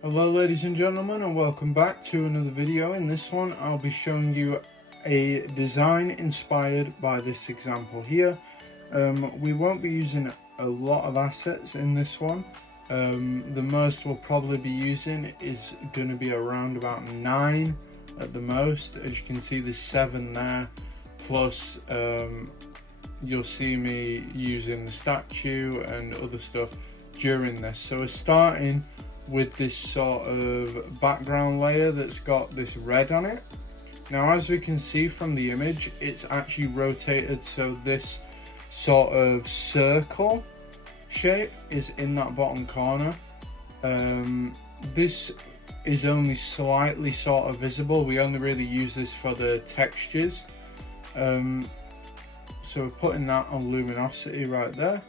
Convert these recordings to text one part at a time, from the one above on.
Hello ladies and gentlemen, and welcome back to another video. In this one I'll be showing you a design inspired by this example here. We won't be using a lot of assets in this one. The most we'll probably be using is going to be around about 9 at the most. As you can see, there's 7 there, plus you'll see me using the statue and other stuff during this. So we're starting with this sort of background layer that's got this red on it. Now, as we can see from the image, it's actually rotated so this sort of circle shape is in that bottom corner. This is only slightly sort of visible. We only really use this for the textures. So we're putting that on luminosity right there.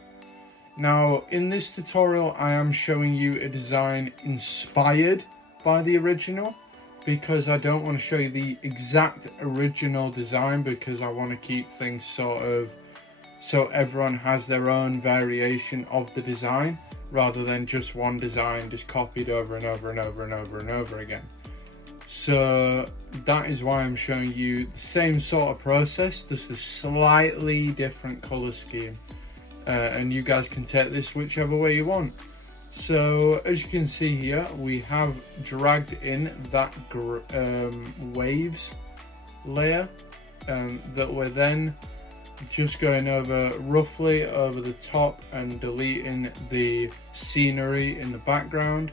Now, in this tutorial, I am showing you a design inspired by the original, because I don't want to show you the exact original design, because I want to keep things sort of so everyone has their own variation of the design, rather than just one design just copied over and over and over and over and over again. So that is why I'm showing you the same sort of process, just a slightly different color scheme. And you guys can take this whichever way you want. So as you can see here, we have dragged in that waves layer that we're then just going over roughly over the top and deleting the scenery in the background.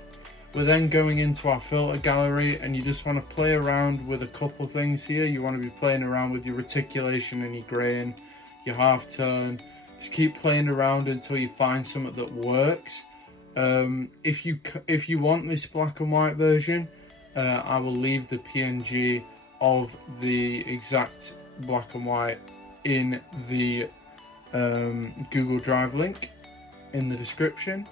We're then going into our filter gallery, and you just want to play around with a couple things here. You want to be playing around with your reticulation and your grain, your halftone. Just keep playing around until you find something that works. If you want this black and white version, I will leave the PNG of the exact black and white in the Google Drive link in the description.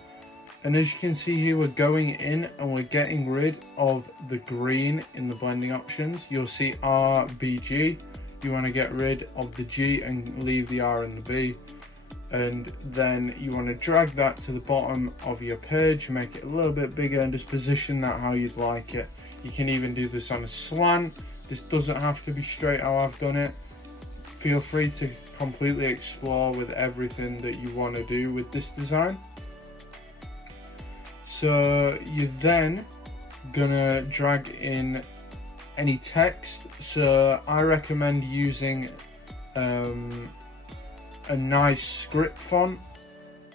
And as you can see here, we're going in and we're getting rid of the green in the blending options. You'll see RBG. You want to get rid of the G and leave the R and the B. And then you want to drag that to the bottom of your page, make it a little bit bigger, and just position that how you'd like it. You can even do this on a slant. This doesn't have to be straight how I've done it. Feel free to completely explore with everything that you want to do with this design. So you're then gonna drag in any text. So I recommend using a nice script font,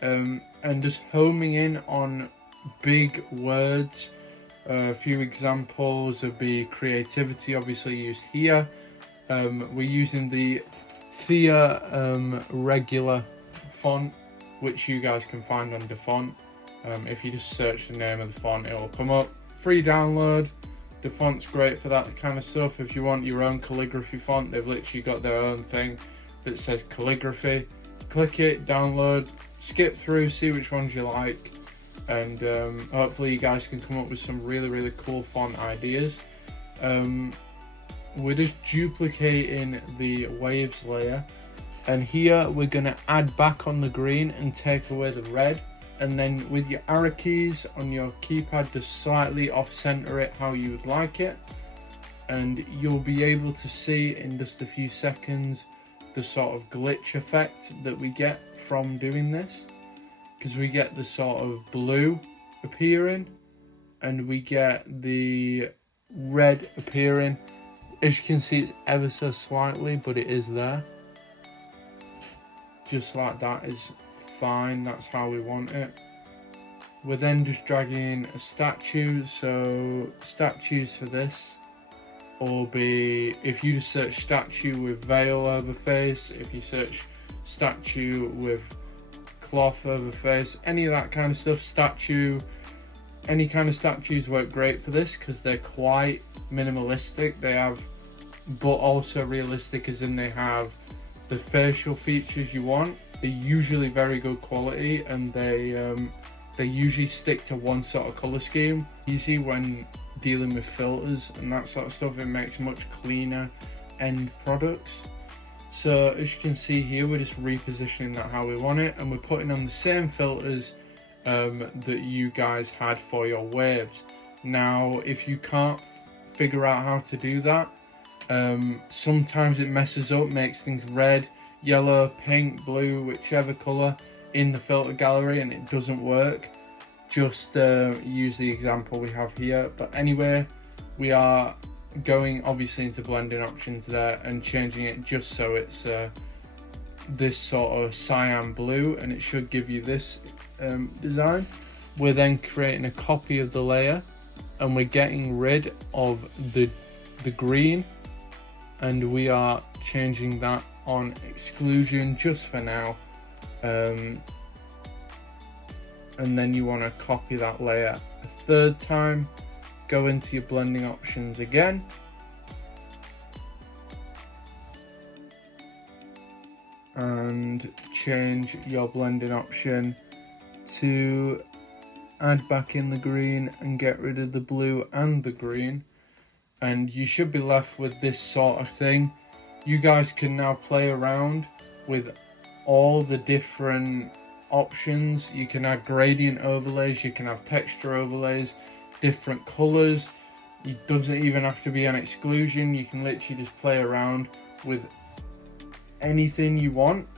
and just homing in on big words. A few examples would be creativity, obviously used here. We're using the Thea regular font, which you guys can find under font. If you just search the name of the font, it will come up. Free download. The font's great for that kind of stuff. If you want your own calligraphy font, they've literally got their own thing that says calligraphy. Click it, download, skip through, see which ones you like, and hopefully you guys can come up with some really cool font ideas. We're just duplicating the waves layer, and here we're going to add back on the green and take away the red, and then with your arrow keys on your keypad, just slightly off center it how you would like it, and you'll be able to see in just a few seconds the sort of glitch effect that we get from doing this, because we get the sort of blue appearing and we get the red appearing. As you can see, it's ever so slightly, but it is there. Just like that is fine, that's how we want it. We're then just dragging a statue, so statues for this will be, if you just search statue with veil over face, if you search statue with cloth over face, any of that kind of stuff, statue, any kind of statues work great for this because they're quite minimalistic. They have, but also realistic, as in they have the facial features you want. They're usually very good quality, and they usually stick to one sort of color scheme. Easy when dealing with filters and that sort of stuff, it makes much cleaner end products. So as you can see here, we're just repositioning that how we want it, and we're putting on the same filters that you guys had for your waves. Now, if you can't figure out how to do that, sometimes it messes up, makes things red, yellow, pink, blue, whichever color in the filter gallery, and it doesn't work. Just use the example we have here. But anyway, we are going obviously into blending options there and changing it just so it's this sort of cyan blue, and it should give you this design. We're then creating a copy of the layer, and we're getting rid of the green, and we are changing that on exclusion just for now. And then you want to copy that layer a third time, go into your blending options again, and change your blending option to add back in the green and get rid of the blue and the green, and you should be left with this sort of thing. You guys can now play around with all the different options. You can add gradient overlays, you can have texture overlays, different colors. It doesn't even have to be an exclusion. You can literally just play around with anything you want,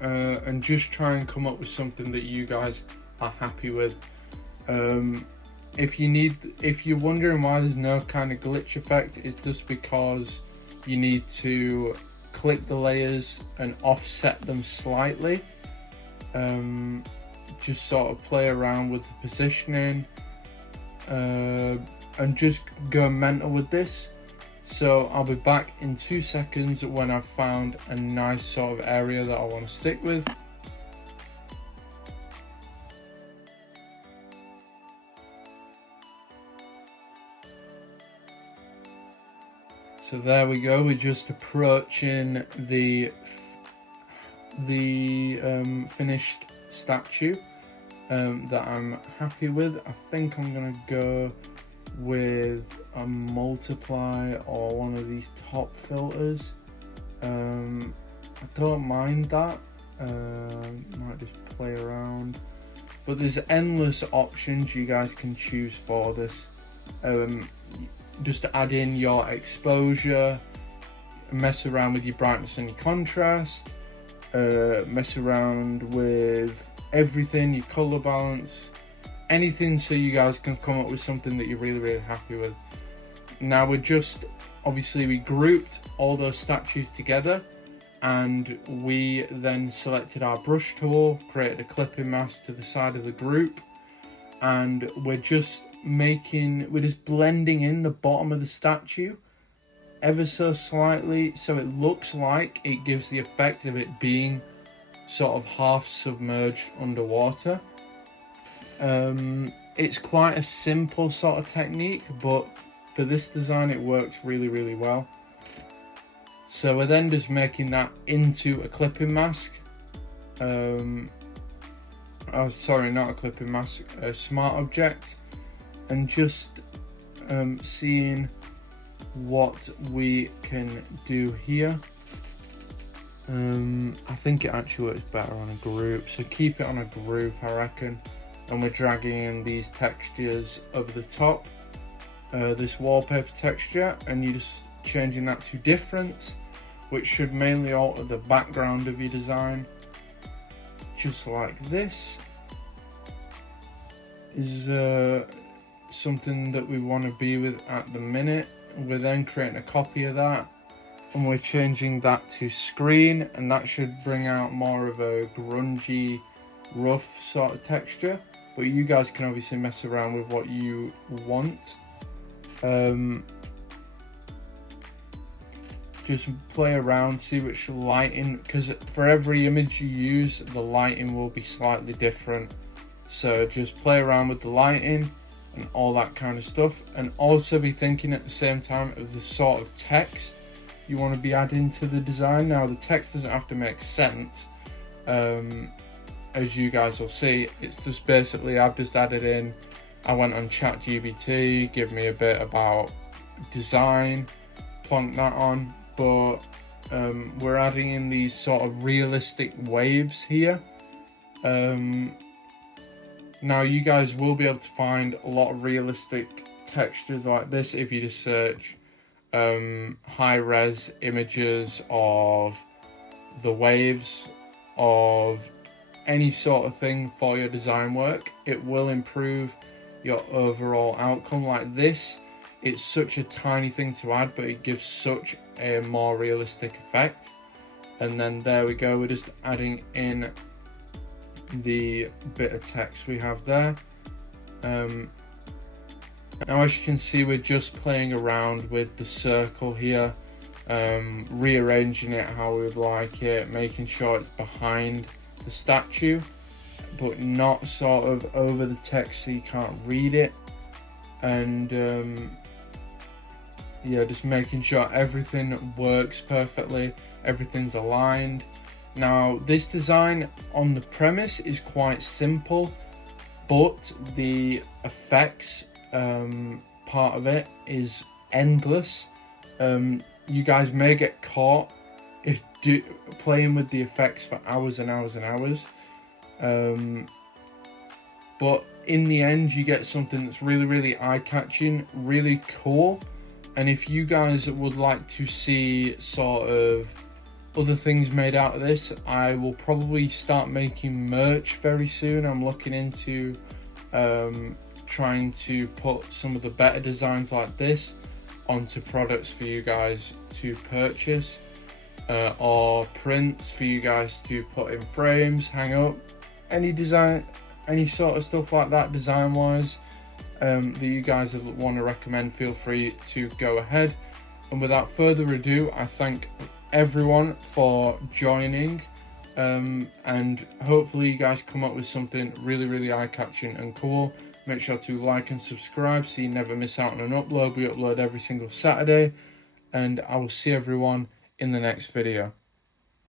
and just try and come up with something that you guys are happy with. If you're wondering why there's no kind of glitch effect, it's just because you need to click the layers and offset them slightly. Just sort of play around with the positioning, and just go mental with this. So I'll be back in 2 seconds when I've found a nice sort of area that I want to stick with. So there we go, we're just approaching the finished statue that I'm happy with. I think I'm gonna go with a multiply or one of these top filters. I don't mind that. Might just play around, but there's endless options you guys can choose for this. Just to add in your exposure, mess around with your brightness and your contrast, mess around with everything, your color balance, anything, so you guys can come up with something that you're really happy with. Now we grouped all those statues together, and we then selected our brush tool, created a clipping mask to the side of the group, and we're just blending in the bottom of the statue ever so slightly, so it looks like it gives the effect of it being sort of half submerged underwater. It's quite a simple sort of technique, but for this design it works really well. So we're then just making that into a clipping mask. Sorry, not a clipping mask, a smart object, and just seeing what we can do here. I think it actually works better on a group, so keep it on a group, I reckon. And we're dragging in these textures over the top, this wallpaper texture, and you're just changing that to different, which should mainly alter the background of your design, just like this. Is something that we want to be with at the minute. We're then creating a copy of that, and we're changing that to screen, and that should bring out more of a grungy, rough sort of texture, but you guys can obviously mess around with what you want. Just play around, see which lighting, because for every image you use, the lighting will be slightly different. So just play around with the lighting and all that kind of stuff, and also be thinking at the same time of the sort of text you want to be adding to the design. Now the text doesn't have to make sense, as you guys will see. It's just basically, I've just added in, I went on ChatGPT, give me a bit about design, plonk that on, but we're adding in these sort of realistic waves here. Now you guys will be able to find a lot of realistic textures like this if you just search high-res images of the waves, of any sort of thing for your design work. It will improve your overall outcome. Like this, it's such a tiny thing to add, but it gives such a more realistic effect. And then there we go, we're just adding in the bit of text we have there. Now as you can see, we're just playing around with the circle here, rearranging it how we would like it, making sure it's behind the statue but not sort of over the text so you can't read it. And yeah, just making sure everything works perfectly, everything's aligned. Now this design on the premise is quite simple, but the effects part of it is endless. You guys may get caught if playing with the effects for hours and hours and hours, but in the end you get something that's really eye-catching, really cool. And if you guys would like to see sort of other things made out of this, I will probably start making merch very soon. I'm looking into trying to put some of the better designs like this onto products for you guys to purchase, or prints for you guys to put in frames, hang up, any design, any sort of stuff like that design wise that you guys would want to recommend. Feel free to go ahead. And without further ado, I thank everyone for joining, and hopefully you guys come up with something really eye-catching and cool. Make sure to like and subscribe so you never miss out on an upload. We upload every single Saturday, and I will see everyone in the next video.